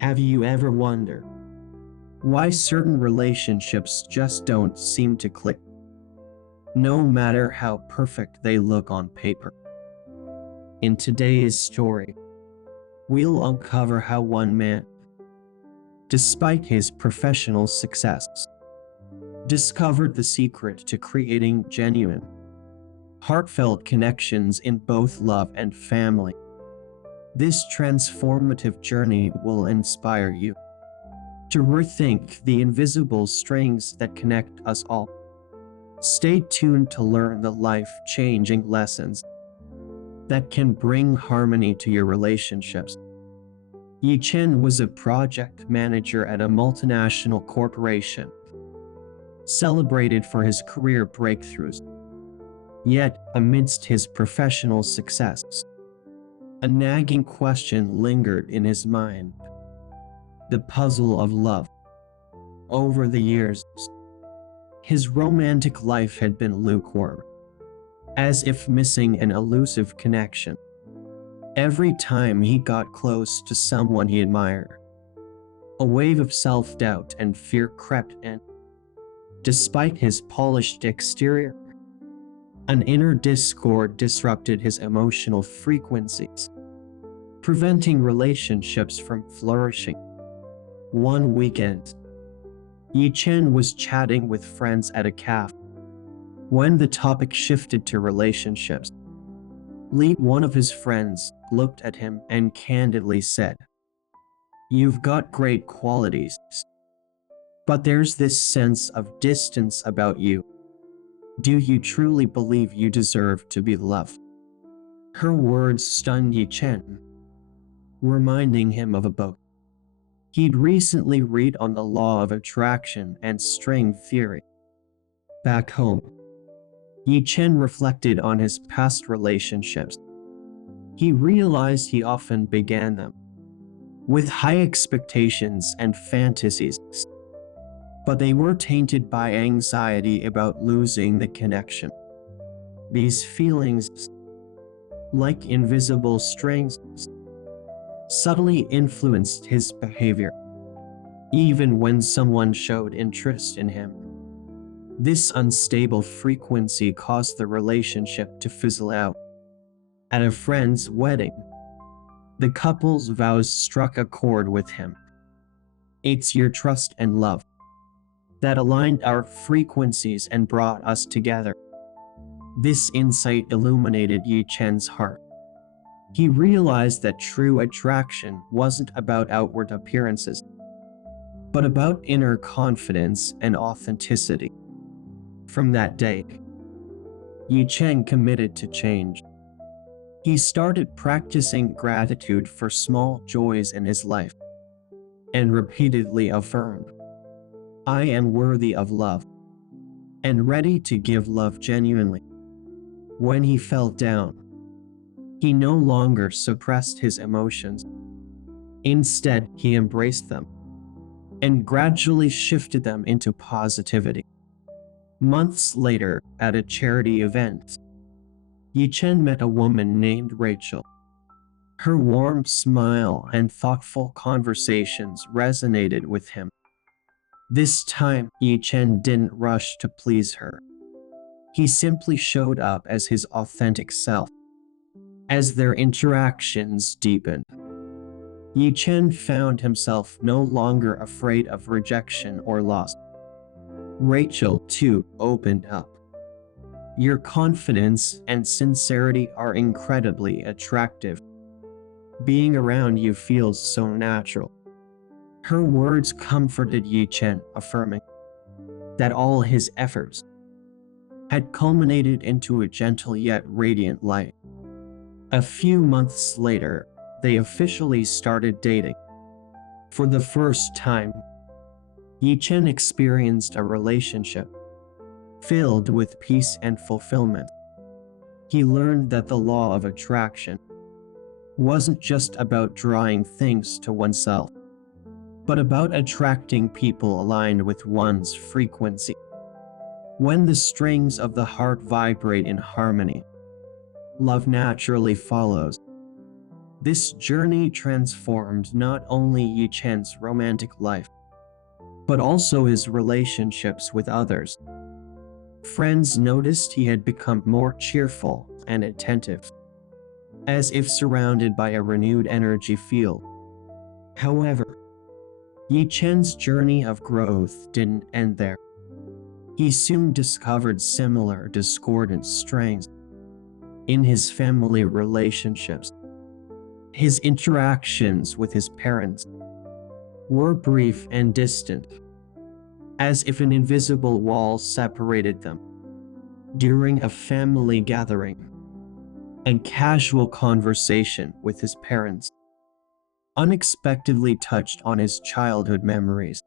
Have you ever wondered why certain relationships just don't seem to click, no matter how perfect they look on paper? In today's story, we'll uncover how one man, despite his professional success, discovered the secret to creating genuine, heartfelt connections in both love and family. This transformative journey will inspire you to rethink the invisible strings that connect us all. Stay tuned to learn the life-changing lessons that can bring harmony to your relationships. Ye Chen was a project manager at a multinational corporation, celebrated for his career breakthroughs. Yet, amidst his professional success, a nagging question lingered in his mind: the puzzle of love. Over the years, his romantic life had been lukewarm, as if missing an elusive connection. Every time he got close to someone he admired, a wave of self-doubt and fear crept in. Despite his polished exterior, an inner discord disrupted his emotional frequencies, preventing relationships from flourishing. One weekend, Ye Chen was chatting with friends at a cafe when the topic shifted to relationships. One of his friends looked at him and candidly said, "You've got great qualities, but there's this sense of distance about you. Do you truly believe you deserve to be loved?" Her words stunned Ye Chen, reminding him of a book he'd recently read on the law of attraction and string theory. Back home, Ye Chen reflected on his past relationships. He realized he often began them with high expectations and fantasies, but they were tainted by anxiety about losing the connection. These feelings, like invisible strings, subtly influenced his behavior, even when someone showed interest in him. This unstable frequency caused the relationship to fizzle out. At a friend's wedding, the couple's vows struck a chord with him. "It's your trust and love that aligned our frequencies and brought us together." This insight illuminated Ye Chen's heart. He realized that true attraction wasn't about outward appearances, but about inner confidence and authenticity. From that day, Ye Chen committed to change. He started practicing gratitude for small joys in his life and repeatedly affirmed, "I am worthy of love and ready to give love genuinely." When he felt down, he no longer suppressed his emotions. Instead, he embraced them and gradually shifted them into positivity. Months later, at a charity event, Ye Chen met a woman named Rachel. Her warm smile and thoughtful conversations resonated with him. This time, Ye Chen didn't rush to please her. He simply showed up as his authentic self. As their interactions deepened, Ye Chen found himself no longer afraid of rejection or loss. Rachel, too, opened up. "Your confidence and sincerity are incredibly attractive. Being around you feels so natural." Her words comforted Ye Chen, affirming that all his efforts had culminated into a gentle yet radiant light. A few months later, they officially started dating. For the first time, Ye Chen experienced a relationship filled with peace and fulfillment. He learned that the law of attraction wasn't just about drawing things to oneself, but about attracting people aligned with one's frequency. When the strings of the heart vibrate in harmony, love naturally follows. This journey transformed not only Ye Chen's romantic life, but also his relationships with others. Friends noticed he had become more cheerful and attentive, as if surrounded by a renewed energy field. However, Ye Chen's journey of growth didn't end there. He soon discovered similar discordant strengths in his family relationships. His interactions with his parents were brief and distant, as if an invisible wall separated them. During a family gathering and casual conversation with his parents, unexpectedly touched on his childhood memories.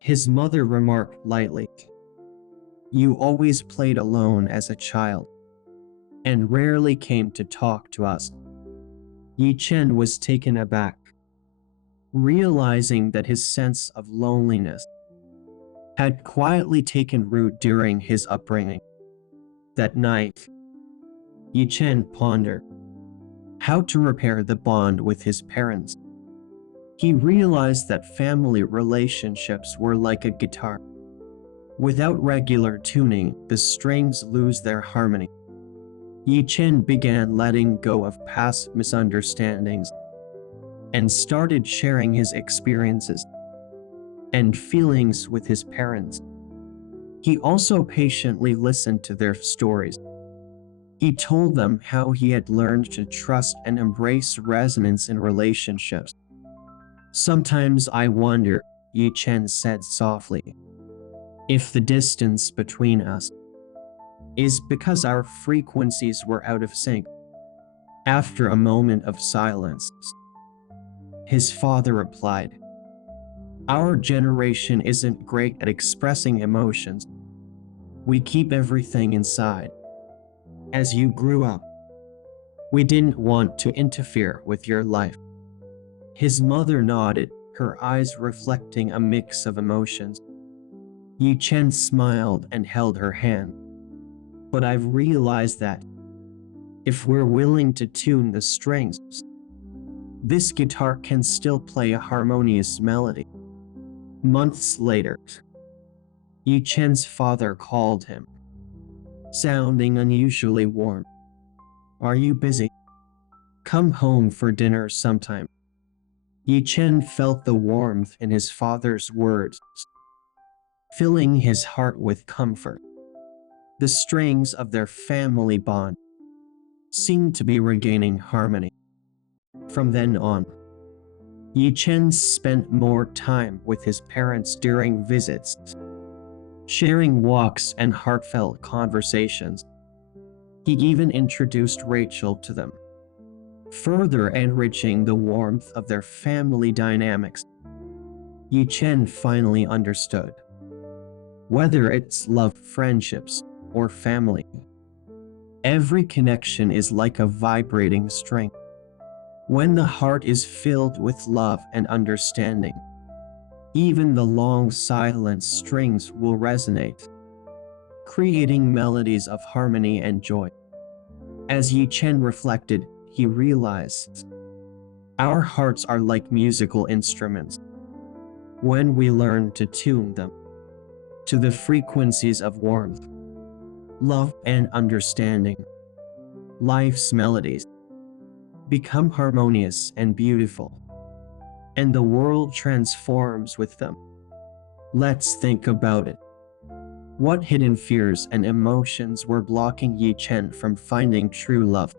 His mother remarked lightly, "You always played alone as a child, and rarely came to talk to us." Ye Chen was taken aback, realizing that his sense of loneliness had quietly taken root during his upbringing. That night, Ye Chen pondered how to repair the bond with his parents. He realized that family relationships were like a guitar. Without regular tuning, the strings lose their harmony. Ye Chen began letting go of past misunderstandings and started sharing his experiences and feelings with his parents. He also patiently listened to their stories. He told them how he had learned to trust and embrace resonance in relationships. "Sometimes I wonder," Ye Chen said softly, "if the distance between us is because our frequencies were out of sync." After a moment of silence, his father replied, "Our generation isn't great at expressing emotions. We keep everything inside. As you grew up, we didn't want to interfere with your life." His mother nodded, her eyes reflecting a mix of emotions. Ye Chen smiled and held her hand. "But I've realized that if we're willing to tune the strings, this guitar can still play a harmonious melody." Months later, Ye Chen's father called him, sounding unusually warm. "Are you busy? Come home for dinner sometime." Ye Chen felt the warmth in his father's words, filling his heart with comfort. The strings of their family bond seemed to be regaining harmony. From then on, Ye Chen spent more time with his parents during visits, sharing walks and heartfelt conversations. He even introduced Rachel to them, further enriching the warmth of their family dynamics. Ye Chen finally understood, whether it's love, friendships, or family, every connection is like a vibrating string. When the heart is filled with love and understanding, even the long silent strings will resonate, creating melodies of harmony and joy. As Ye Chen reflected, he realized, our hearts are like musical instruments. When we learn to tune them to the frequencies of warmth, love, and understanding, life's melodies become harmonious and beautiful, and the world transforms with them. Let's think about it. What hidden fears and emotions were blocking Ye Chen from finding true love?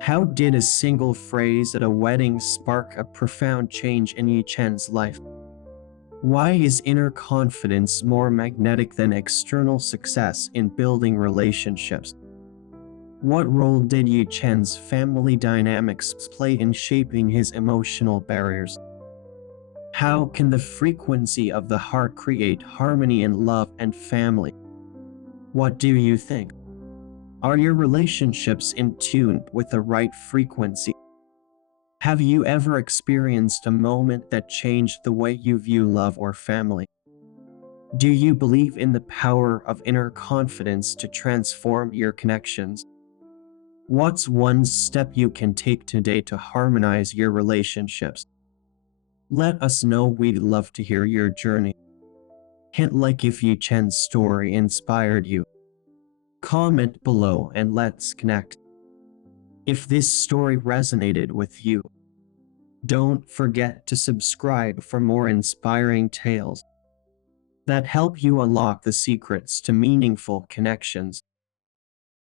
How did a single phrase at a wedding spark a profound change in Ye Chen's life? Why is inner confidence more magnetic than external success in building relationships? What role did Ye Chen's family dynamics play in shaping his emotional barriers? How can the frequency of the heart create harmony in love and family? What do you think? Are your relationships in tune with the right frequency? Have you ever experienced a moment that changed the way you view love or family? Do you believe in the power of inner confidence to transform your connections? What's one step you can take today to harmonize your relationships? Let us know, we'd love to hear your journey. Hit like if Ye Chen's story inspired you. Comment below and let's connect. If this story resonated with you, don't forget to subscribe for more inspiring tales that help you unlock the secrets to meaningful connections.